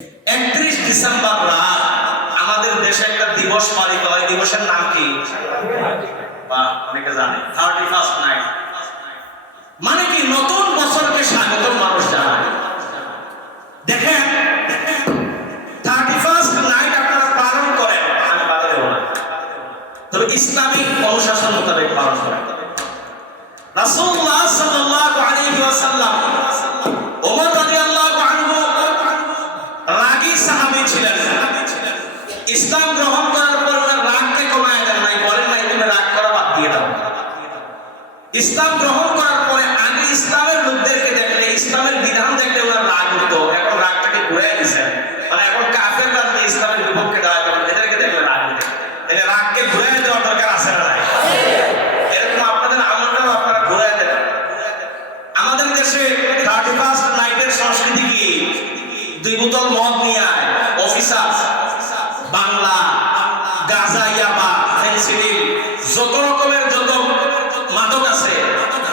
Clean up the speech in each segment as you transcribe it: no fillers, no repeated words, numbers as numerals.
31 December রাত আমাদের দেশে একটা দিবস পালিত হয়। দিবসের নাম কি? বা অনেকে জানে 31st নাইট। মানে কি? নতুন বছরকে স্বাগত মানুষ জানায়। দেখেন 31st নাইট আপনারা পালন করেন, আমি বাধা দেব না, তবে ইসলামিক অনুশাসন মোতাবেক পালন করেন। রাসূলুল্লাহ সাল্লাল্লাহু আলাইহি ওয়াসাল্লাম ওমর রাদিয়াল্লাহু আনহু রাগী সাহাবী ছিলেন। ইসলাম গ্রহণ করার পর ওনার রাগকে কমায় দেন নাই, বলেন নাই তুমি রাগ করা বাদ দিয়ে দাও। ইসলাম গ্রহণ করার পরে আগে ইসলামের লোকদেরকে দেখলে, ইসলামের বিধান দেখলে ওনার রাগ হতো, এখন রাগটাকে ঘুরে দিয়েছেন। মানে এখন কাফের রাজনীতি ইসলামের বিপক্ষে দাঁড়ায় করেন, এদেরকে দেখলে রাগ হতো। তাহলে রাগকে ঘুরে দেওয়ার দরকার আছে না নাই? এরকম আপনাদের আমলটাও আপনারা ঘুরে দেন। আমাদের দেশে 31st নাইটের সংস্কৃতি কি? 2 বোতল মদ নিয়ে আয়, অফিসার, বাংলা, গাঁজা, ইয়াবা, ফেন্সিডিল, যত রকমের যত মাদক আছে,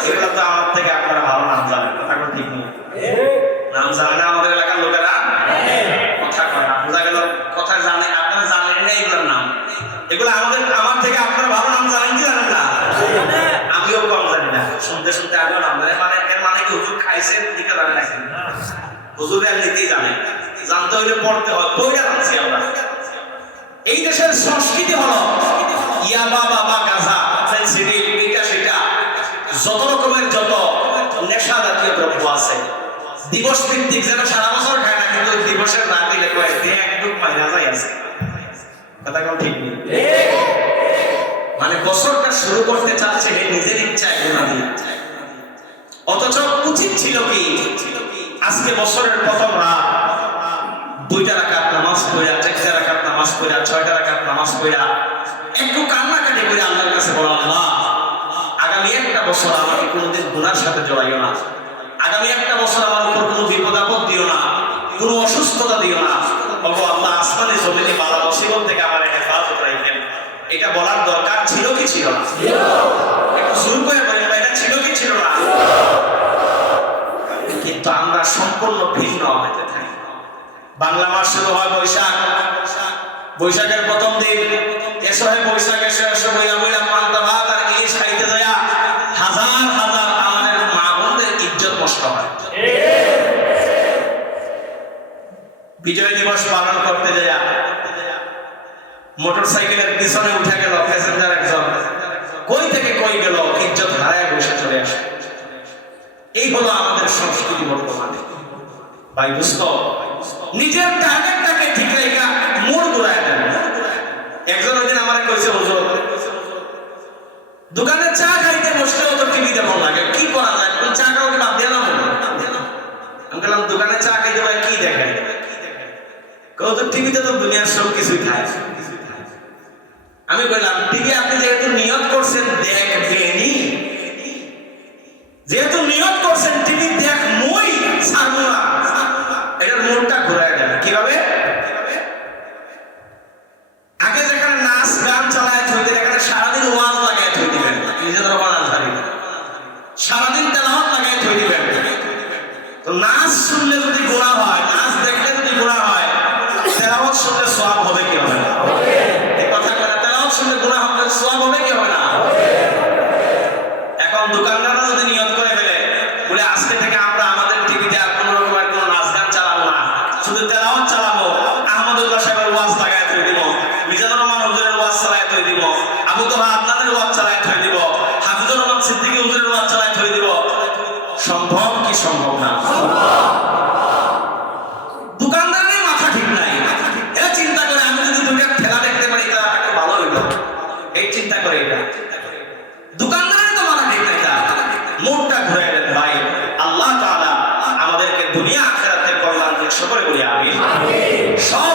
এগুলো তো আমার থেকে আপনারা ভালো নাম জানেন। কথা কোন ঠিক নেই? নাম জানে না আমাদের এলাকার লোকেরা? কথা কয় না, বোঝা গেল কথা জানে, আপনারা জানেন না এগুলোর নাম। এগুলো আমার থেকে আপনারা ভালো নাম জানেন কি জানেন না? আমিও কম জানি না, শুনতে শুনতে আমিও নাম জানি। মানে এর মানে কি হুজুর খাইছে দিকে জানে না? হুজুর এমনিতেই জানে, জানতে হইলে পড়তে হয়, বইটা জানছি আমরা। এই দেশের সংস্কৃতি হলো ইয়াবা, বাবা, গাঁজা, ফেন্সিডিল, এটা সেটা, যত রকমের যত নেশা জাতীয় দ্রব্য আছে, দিবস ভিত্তিক, যেন সারা বছর খায় না, কিন্তু দিবসের রাত দিলে কয় একটু মাইনা যায় আছে। কথা কোন ঠিক নেই? মানে বছরটা শুরু করতে চাচ্ছে নিজের ইচ্ছায় গুণা দিয়ে। অথচ উচিত ছিল কি আজকে বছরের প্রথম রাত 2টা রাকাত নামাজ পড়া, 4টা রাকাত নামাজ পড়া, 6টা রাকাত নামাজ পড়া, একটু কান্নাকাটি করে আল্লাহর কাছে বলা, আল্লাহ আগামী একটা বছর আমাকে কোনোদিন গুনার সাথে জড়াইও না, আগামী একটা বছর আমার উপর কোনো বিপদ আপদ দিও না, কোনো অসুস্থতা দিও না। বলবো আল্লাহ আসমানে জমিনে বালা মুসিবত থেকে আমার হেফাজত রাখেন। এটা বলার দরকার ছিল কি ছিল না? একটু জোর করে বলেন, এটা ছিল কি ছিল না? কিন্তু আমরা সম্পূর্ণ ভিন্ন হতে থাকি। বাংলা মাস শুরু হয় বৈশাখ, বৈশাখের প্রথম দিন এসো হয় বৈশাখ, এসো এসো বইয়া বইয়া পান্তা ভাত আর ইলিশ খাইতে যায় হাজার হাজার আমাদের মা বোনদের ইজ্জত নষ্ট হয়। বিজয় দিবস পালন করতে যায় মোটর সাইকেলের পিছনে উঠে গেল প্যাসেঞ্জার একজন, কই থেকে কই গেল, ইজ্জত হারায় বসে চলে আসে। এই হলো আমাদের সংস্কৃতি বর্তমানে। ভাই দোস্ত, নিজের টার্গেটটাকে ঠিক রেখে মোড় ঘুরায় দেন। একজন ওইদিন আমার কইছে, হুজুর দোকানে চা খাইতে বসলেও তো টিভি দেখো লাগে, কি করা যায়? কোন চা খাও বাদ দিয়ে না? আমি বললাম দোকানে চা খাইতে ভাই কি দেখেন? কেউ তো টিভিতে তো দুনিয়ার সব কিছুই খায়। আমি বললাম টিভি আপনি যেহেতু নিয়ত করছেন দেখবেনই, যেহেতু নিয়ত করছেন টিভি দেখ মই ছাড়বো না, এটার মোড়টা ঘুরায় দেন। কিভাবে? আগে যেখানে নাচ গান চালায় থইতেন, এখানে সারাদিন ওয়াজ লাগায় থই দিবেন, নিজেদের ওয়াজ হারি সারাদিন তেলাওয়াত লাগায় থই দিবেন। তো নাচ শুনলে যদি গুনাহ হয়, নাচ দেখলে যদি গুনাহ হয়, তেলাওয়াত শুনলে সওয়াব হবে কি হবে না? এই কথা কয়, তেলাওয়াত শুনলে গুনাহ হবে, সওয়াব হবে কি হবে না? এখন দোকানদাররা যদি নিয়ত করে ফেলে, বলে আজকে থেকে আমরা আমাদের টিভিতে আর কোনো রকমের কোনো নাচ গান চালাবো না, শুধু তেলাওয়াত চালাবো, আহমদুল্লাহ সাহেবের ওয়াজ লাগায় থই দিব, মিজানুর রহমান হুজুরের ওয়াজ চালায় থই দিব, আবু তোহা আদনানের ওয়াজ চালায় থই দিব, হাফিজুর রহমান সিদ্দিকী হুজুরের ওয়াজ চালায় থই দিব। সম্ভব কি সম্ভব না? দোকানদারের মাথা ঠিক নাই, এরা চিন্তা করে আমি যদি দুনিয়ার খেলা দেখতে পারি এটা একটু ভালো হইল, এই চিন্তা করে। এটা দোকানদারের তো মাথা ঠিক নাই, মোড়টা ঘুরে দেন। ভাই আল্লাহ তাআলা আমাদেরকে দুনিয়া আখিরাতের কল্যাণ সকলে বলি আমিন। সব